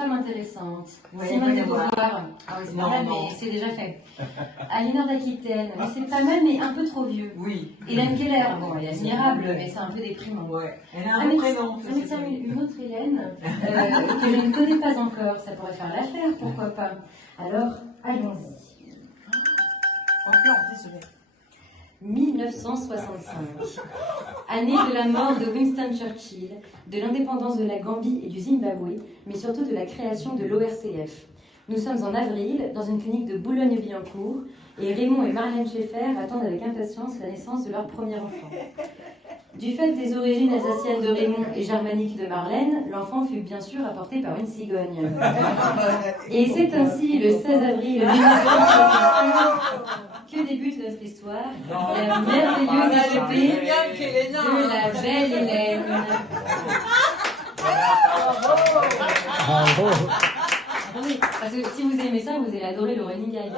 femmes intéressantes. Ouais, Simone de voilà. Beauvoir. Ah oui, c'est pas mal, mais c'est déjà fait. Alinor d'Aquitaine. Mais c'est pas mal, mais un peu trop vieux. Oui. Hélène Keller. Bon, elle est admirable, mais c'est un peu déprimant. Ouais. Elle a Ah, un mais prénom. ah, mais tiens, une autre Hélène que je ne connais pas encore. Ça pourrait faire l'affaire, pourquoi pas. Alors, allons-y. Encore, désolé. 1965, année de la mort de Winston Churchill, de l'indépendance de la Gambie et du Zimbabwe, mais surtout de la création de l'ORTF. Nous sommes en avril, dans une clinique de Boulogne-Billancourt, et Raymond et Marlène Schaeffer attendent avec impatience la naissance de leur premier enfant. Du fait des origines alsaciennes de Raymond et germaniques de Marlène, l'enfant fut bien sûr apporté par une cigogne. Et c'est ainsi, le 16 avril 1965, que débute notre histoire, la merveilleuse épopée de la belle Hélène. Attendez, parce que si vous aimez ça, vous allez adorer le running gag.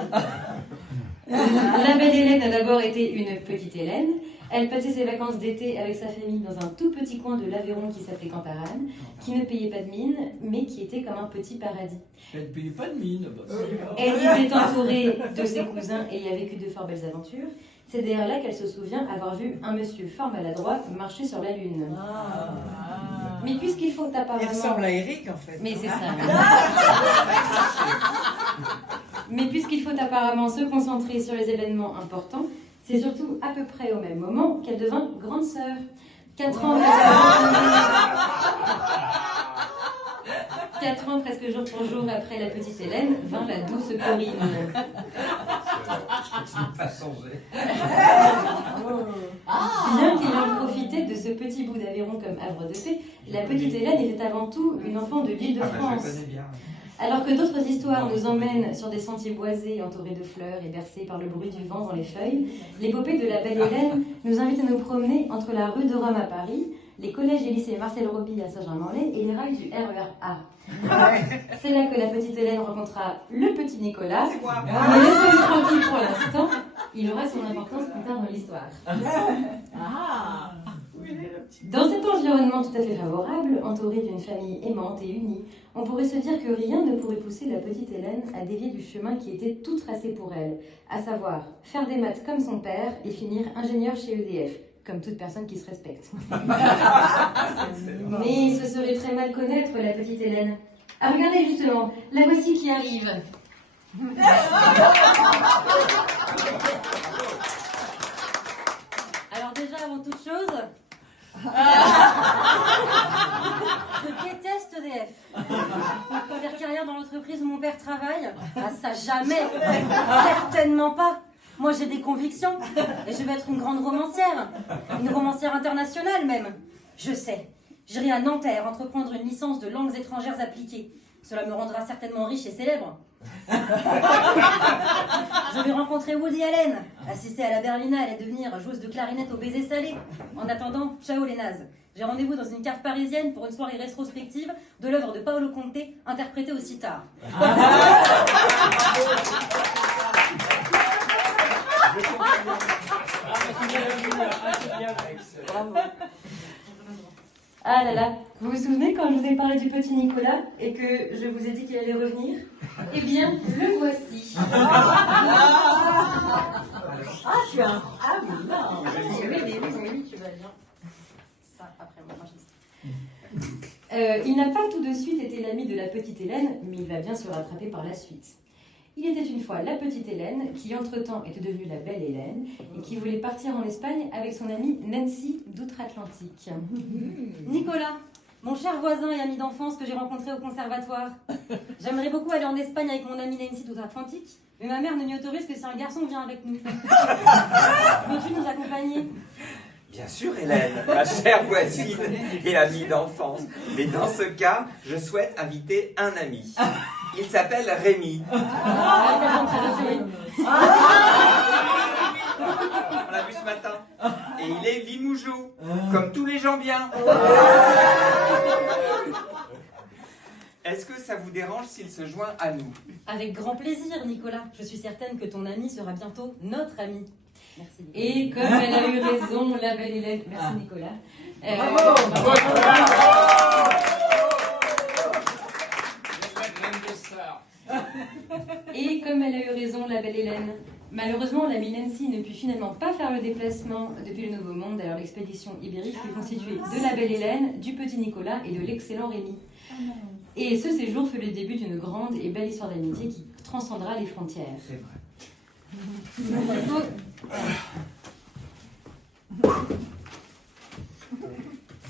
La belle Hélène a d'abord été une petite Hélène. Elle passait ses vacances d'été avec sa famille dans un tout petit coin de l'Aveyron qui s'appelait Cantarane, qui ne payait pas de mine, mais qui était comme un petit paradis. Elle ne payait pas de mine. Elle y était entourée de ses cousins et y a vécu de fort belles aventures. C'est d'ailleurs là qu'elle se souvient avoir vu un monsieur fort maladroit marcher sur la lune. Mais puisqu'il faut apparemment... Il ressemble à Eric en fait. Mais c'est ça. Mais puisqu'il faut apparemment se concentrer sur les événements importants, c'est surtout à peu près au même moment qu'elle devint grande sœur. 4 ans presque jour pour jour après la petite Hélène, vint la douce Corinne. Bien qu'il en profitait de ce petit bout d'Aveyron comme havre de paix, la petite Hélène était avant tout une enfant de l'île de France. Alors que d'autres histoires nous emmènent sur des sentiers boisés, entourés de fleurs et bercés par le bruit du vent dans les feuilles, l'épopée de la belle Hélène nous invite à nous promener entre la rue de Rome à Paris, les collèges et lycées Marcel Roby à Saint-Germain-en-Laye et les rails du RER A. C'est là que la petite Hélène rencontra le petit Nicolas. Mais laissez-le tranquille pour l'instant, il aura son importance plus tard dans l'histoire. Dans cet environnement tout à fait favorable, entouré d'une famille aimante et unie, on pourrait se dire que rien ne pourrait pousser la petite Hélène à dévier du chemin qui était tout tracé pour elle, à savoir faire des maths comme son père et finir ingénieur chez EDF, comme toute personne qui se respecte. Mais ce serait très mal connaître la petite Hélène. Ah, regardez justement, la voici qui arrive. Alors déjà, avant toute chose, je déteste EDF. Faire carrière dans l'entreprise où mon père travaille, ah, ça jamais, certainement pas. Moi j'ai des convictions et je vais être une grande romancière internationale même. Je sais, j'irai à Nanterre entreprendre une licence de langues étrangères appliquées. Cela me rendra certainement riche et célèbre. Je vais rencontrer Woody Allen, assister à la Berlinale et devenir joueuse de clarinette au baiser salé. En attendant, ciao les nazes. J'ai rendez-vous dans une cave parisienne pour une soirée rétrospective de l'œuvre de Paolo Conte, interprétée au sitar. Ah là là, vous vous souvenez quand je vous ai parlé du petit Nicolas et que je vous ai dit qu'il allait revenir? Eh bien, le voici. Tu as un... Ah oui, non. Oui, tu vas bien. Ça, après mon enregistrement. Il n'a pas tout de suite été l'ami de la petite Hélène, mais il va bien se rattraper par la suite. Il était une fois la petite Hélène, qui entre-temps était devenue la belle Hélène, et qui voulait partir en Espagne avec son amie Nancy d'outre-Atlantique. Nicolas, mon cher voisin et ami d'enfance que j'ai rencontré au conservatoire. J'aimerais beaucoup aller en Espagne avec mon amie Nancy d'outre-Atlantique, mais ma mère ne m'y autorise que si un garçon vient avec nous. Peux-tu nous accompagner ? Bien sûr, Hélène, ma chère voisine et amie d'enfance. Mais dans ce cas, je souhaite inviter un ami. Il s'appelle Rémi. On l'a vu ce matin. Et il est limoujou, comme tous les gens bien. Est-ce que ça vous dérange s'il se joint à nous? Avec grand plaisir, Nicolas. Je suis certaine que ton ami sera bientôt notre ami. Merci, Nicolas. Et comme elle a eu raison, la belle Hélène. Merci, Nicolas. sœur. Et comme elle a eu raison, la belle Hélène. Malheureusement, l'ami Nancy ne put finalement pas faire le déplacement depuis le Nouveau Monde. Alors l'expédition ibérique fut constituée de la belle Hélène, du petit Nicolas et de l'excellent Rémi. Et ce séjour fut le début d'une grande et belle histoire d'amitié qui transcendra les frontières. C'est vrai.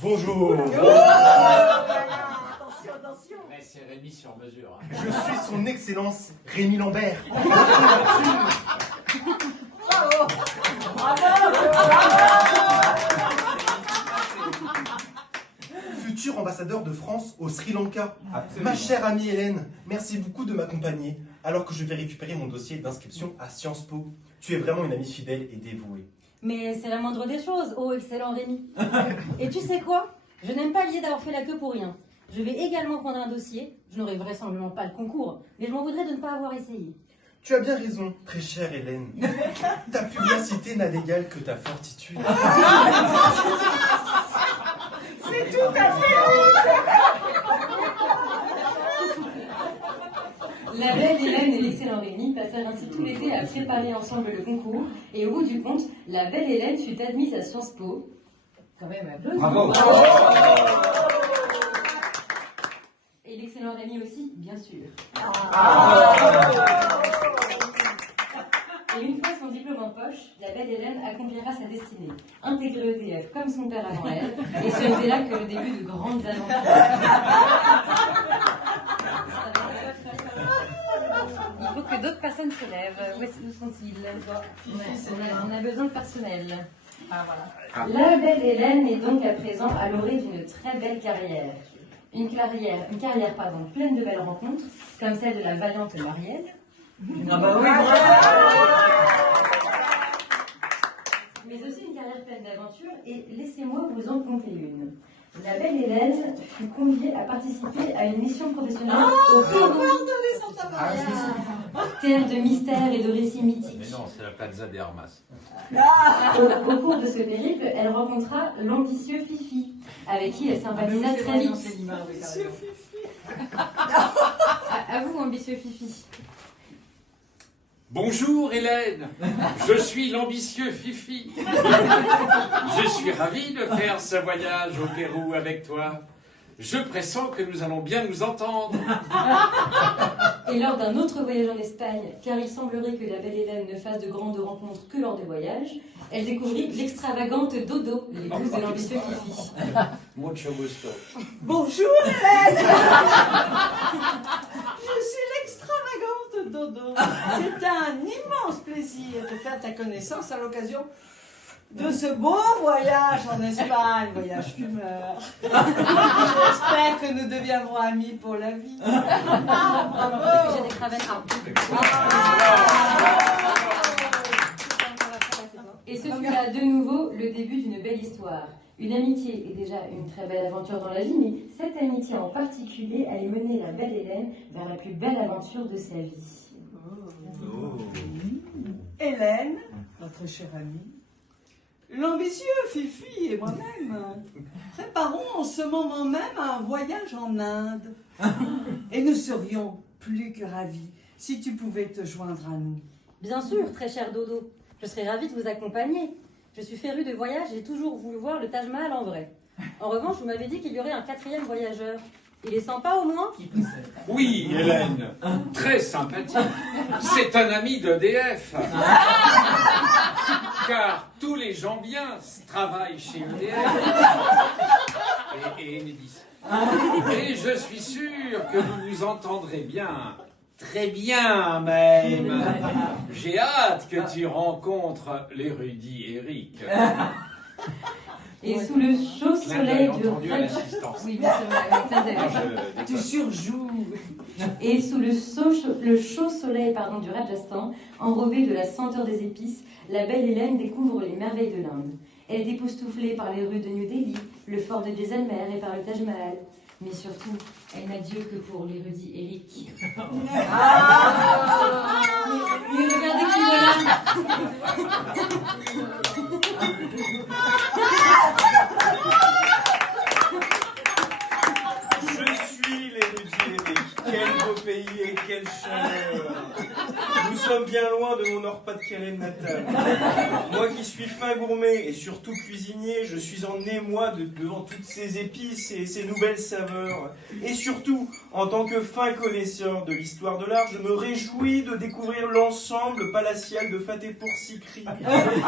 Bonjour, Attention. Mais c'est Rémi sur mesure. Hein. je suis son excellence Rémi Lambert. Futur ambassadeur de France au Sri Lanka. Absolument. Ma chère amie Hélène, merci beaucoup de m'accompagner alors que je vais récupérer mon dossier d'inscription à Sciences Po. Tu es vraiment une amie fidèle et dévouée. Mais c'est la moindre des choses, oh excellent Rémi. Et tu sais quoi? Je n'aime pas l'idée d'avoir fait la queue pour rien. Je vais également prendre un dossier. Je n'aurai vraisemblablement pas le concours, mais je m'en voudrais de ne pas avoir essayé. Tu as bien raison, très chère Hélène. Ta pugnacité n'a d'égal que ta fortitude. C'est tout à fait. La belle Hélène et l'excellent Rémi passèrent ainsi tout l'été à préparer ensemble le concours, et au bout du compte, la belle Hélène fut admise à Sciences Po. Quand même, applaudissements. Bravo. Et l'excellent Rémi aussi, bien sûr. Et une fois son diplôme en poche, la belle Hélène accomplira sa destinée. Intégrer EDF comme son père avant elle, et ce n'était là que le début de grandes aventures. Il faut que d'autres personnes se lèvent. Où sont-ils? On a besoin de personnel. Ah voilà. La belle Hélène est donc à présent à l'orée d'une très belle carrière. Une carrière pleine de belles rencontres, comme celle de la vaillante Marielle. Ah bah oui, Mais aussi une carrière pleine d'aventures, et laissez-moi vous en conter une. La belle Hélène fut conviée à participer à une mission professionnelle au Pérou, terre de mystères et de récits mythiques. Mais non, c'est la Plaza de Armas. Au cours de ce périple, elle rencontra l'ambitieux Fifi, avec qui elle sympathisa très vite. À vous, ambitieux Fifi. Bonjour Hélène, je suis l'ambitieux Fifi. Je suis ravi de faire ce voyage au Pérou avec toi. Je pressens que nous allons bien nous entendre. Et lors d'un autre voyage en Espagne, car il semblerait que la belle Hélène ne fasse de grandes rencontres que lors des voyages, elle découvrit l'extravagante Dodo, l'épouse de l'ambitieux Fifi. Mucho gusto. Bonjour Hélène. Je suis l'extravagante Dodo. C'est un immense plaisir de faire ta connaissance à l'occasion de ce beau voyage en Espagne, voyage fumeur. J'espère que nous deviendrons amis pour la vie. Bravo. J'ai des cravates. Et ce fut là de nouveau le début d'une belle histoire. Une amitié est déjà une très belle aventure dans la vie, mais cette amitié en particulier allait mener la belle Hélène vers la plus belle aventure de sa vie. Hélène, notre chère amie, l'ambitieux Fifi et moi-même préparons en ce moment même un voyage en Inde. Et nous serions plus que ravis si tu pouvais te joindre à nous. Bien sûr, très cher Dodo, je serais ravie de vous accompagner. Je suis férue de voyage et j'ai toujours voulu voir le Taj Mahal en vrai. En revanche, vous m'avez dit qu'il y aurait un 4e voyageur. Il est sympa au moins? Oui, Hélène, très sympathique. C'est un ami d'EDF. Car tous les gens bien travaillent chez EDF. Et Enedis. Et je suis sûr que vous vous entendrez bien. Très bien, même. J'ai hâte que tu rencontres l'érudit Eric. Et sous le chaud soleil du l'assistance. Oui, bien sûr, avec plein d'air. Tu surjoues. Et sous le chaud soleil du Rajasthan, enrobée de la senteur des épices, la belle Hélène découvre les merveilles de l'Inde. Elle est époustouflée par les rues de New Delhi, le fort de Jaisalmer et par le Taj Mahal. Mais surtout, elle n'a Dieu que pour l'érudit Eric. Mais regardez qui voilà. Je suis l'érudit Eric. Quel beau pays et quelle chaleur! Nous sommes bien loin de mon Nord-Pas-de-Calais natal. Moi qui suis fin gourmet et surtout cuisinier, je suis en émoi devant toutes ces épices et ces nouvelles saveurs. Et surtout, en tant que fin connaisseur de l'histoire de l'art, je me réjouis de découvrir l'ensemble palatial de Fatehpur Sikri,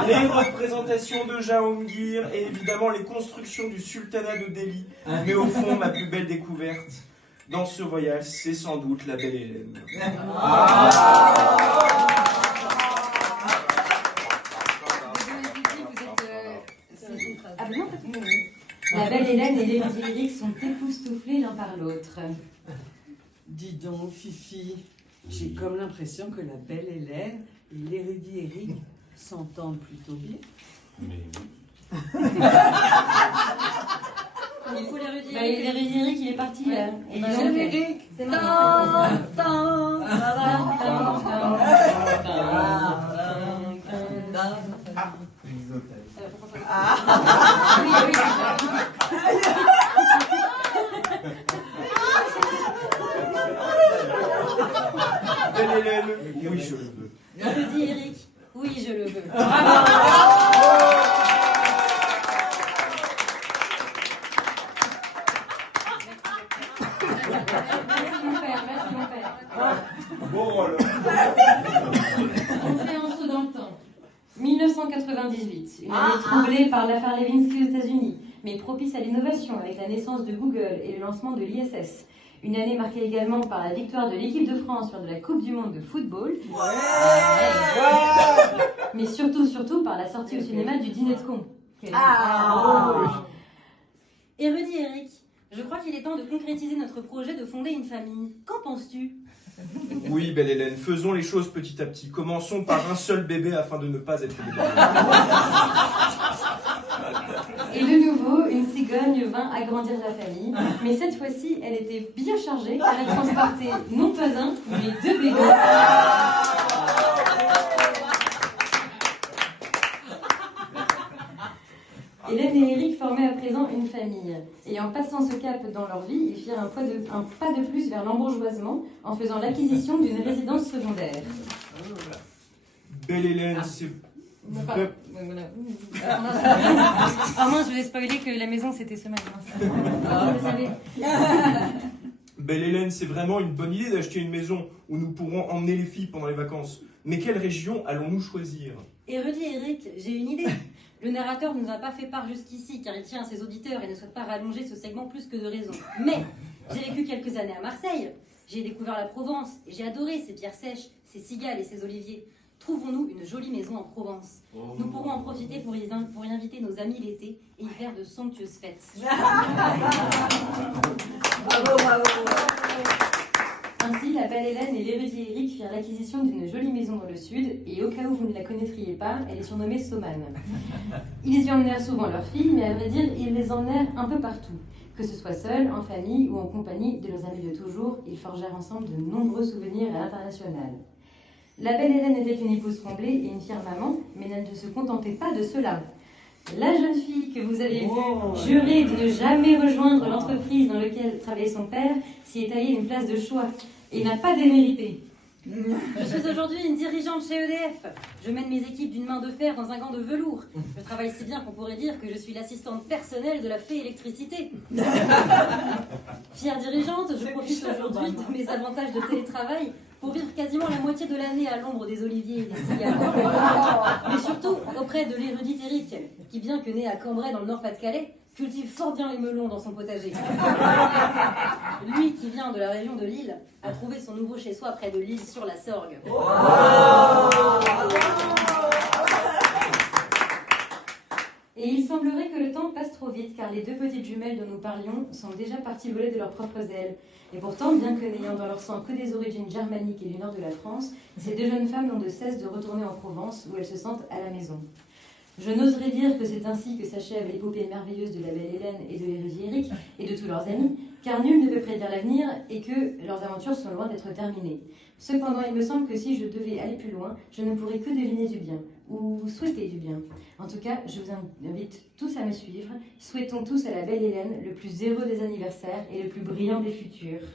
les représentations de Jahangir et évidemment les constructions du sultanat de Delhi. Mais au fond, ma plus belle découverte dans ce voyage, c'est sans doute la belle Hélène. Ah ben non, la belle Hélène et l'érudit Eric sont époustouflés l'un par l'autre. Dis donc, Fifi, j'ai comme l'impression que la belle Hélène et l'érudit Eric s'entendent plutôt bien. Il faut l'érudit Eric. L'érudit Eric, il est parti là. Et Bah, générique. C'est maintenant. Belle Hélène, oui je le veux. L'érudit Eric, oui je le veux. Merci mon père, merci mon père. Bon alors. On fait un saut dans le temps. 1998, une année troublée par l'affaire Levinsky aux États-Unis, mais propice à l'innovation avec la naissance de Google et le lancement de l'ISS. Une année marquée également par la victoire de l'équipe de France lors de la Coupe du Monde de football. Mais surtout par la sortie au cinéma du Dîner de con. Érudit Eric, je crois qu'il est temps de concrétiser notre projet de fonder une famille. Qu'en penses-tu? Oui, belle Hélène, faisons les choses petit à petit. Commençons par un seul bébé afin de ne pas être bébé. Et de nouveau, une cigogne vint agrandir la famille. Mais cette fois-ci, elle était bien chargée car elle transportait non pas un, mais deux bébés. Hélène et Eric formaient à présent une famille. Et en passant ce cap dans leur vie, ils firent un pas de plus vers l'embourgeoisement en faisant l'acquisition d'une résidence secondaire. Belle Hélène, c'est... Voilà. Ah mince, je vous ai spoilé que la maison c'était ce matin. Vous le savez. Belle Hélène, c'est vraiment une bonne idée d'acheter une maison où nous pourrons emmener les filles pendant les vacances. Mais quelle région allons-nous choisir? Érudit Eric, j'ai une idée. Le narrateur ne nous a pas fait part jusqu'ici car il tient à ses auditeurs et ne souhaite pas rallonger ce segment plus que de raison. Mais j'ai vécu quelques années à Marseille, j'ai découvert la Provence et j'ai adoré ses pierres sèches, ses cigales et ses oliviers. Trouvons-nous une jolie maison en Provence. Nous pourrons en profiter pour y inviter nos amis l'été et y faire de somptueuses fêtes. Bravo. Ainsi, la belle Hélène et l'érudit Eric firent l'acquisition d'une jolie maison dans le sud, et au cas où vous ne la connaîtriez pas, elle est surnommée Soman. Ils y emmenèrent souvent leurs filles, mais à vrai dire, ils les emmenèrent un peu partout. Que ce soit seuls, en famille ou en compagnie de leurs amis de toujours, ils forgèrent ensemble de nombreux souvenirs à l'international. La belle Hélène était une épouse comblée et une fière maman, mais elle ne se contentait pas de cela. La jeune fille que vous avez vue jurer de ne jamais rejoindre l'entreprise dans laquelle travaillait son père s'y est taillée une place de choix et n'a pas démérité. Je suis aujourd'hui une dirigeante chez EDF. Je mène mes équipes d'une main de fer dans un gant de velours. Je travaille si bien qu'on pourrait dire que je suis l'assistante personnelle de la fée électricité. Fière dirigeante, je profite aujourd'hui de mes avantages de télétravail pour vivre quasiment la moitié de l'année à l'ombre des oliviers et des cigales. Mais surtout auprès de l'érudit Eric, qui bien que né à Cambrai dans le Nord-Pas-de-Calais, cultive fort bien les melons dans son potager. Lui, qui vient de la région de Lille, a trouvé son nouveau chez-soi près de Lille sur la Sorgue. Et il semblerait que le temps passe trop vite, car les deux petites jumelles dont nous parlions sont déjà parties voler de leurs propres ailes. Et pourtant, bien que n'ayant dans leur sang que des origines germaniques et du nord de la France, ces deux jeunes femmes n'ont de cesse de retourner en Provence, où elles se sentent à la maison. Je n'oserais dire que c'est ainsi que s'achève l'épopée merveilleuse de la belle Hélène et de l'érudit Eric et de tous leurs amis, car nul ne peut prédire l'avenir et que leurs aventures sont loin d'être terminées. Cependant, il me semble que si je devais aller plus loin, je ne pourrais que deviner du bien, ou souhaiter du bien. En tout cas, je vous invite tous à me suivre. Souhaitons tous à la belle Hélène le plus heureux des anniversaires et le plus brillant des futurs.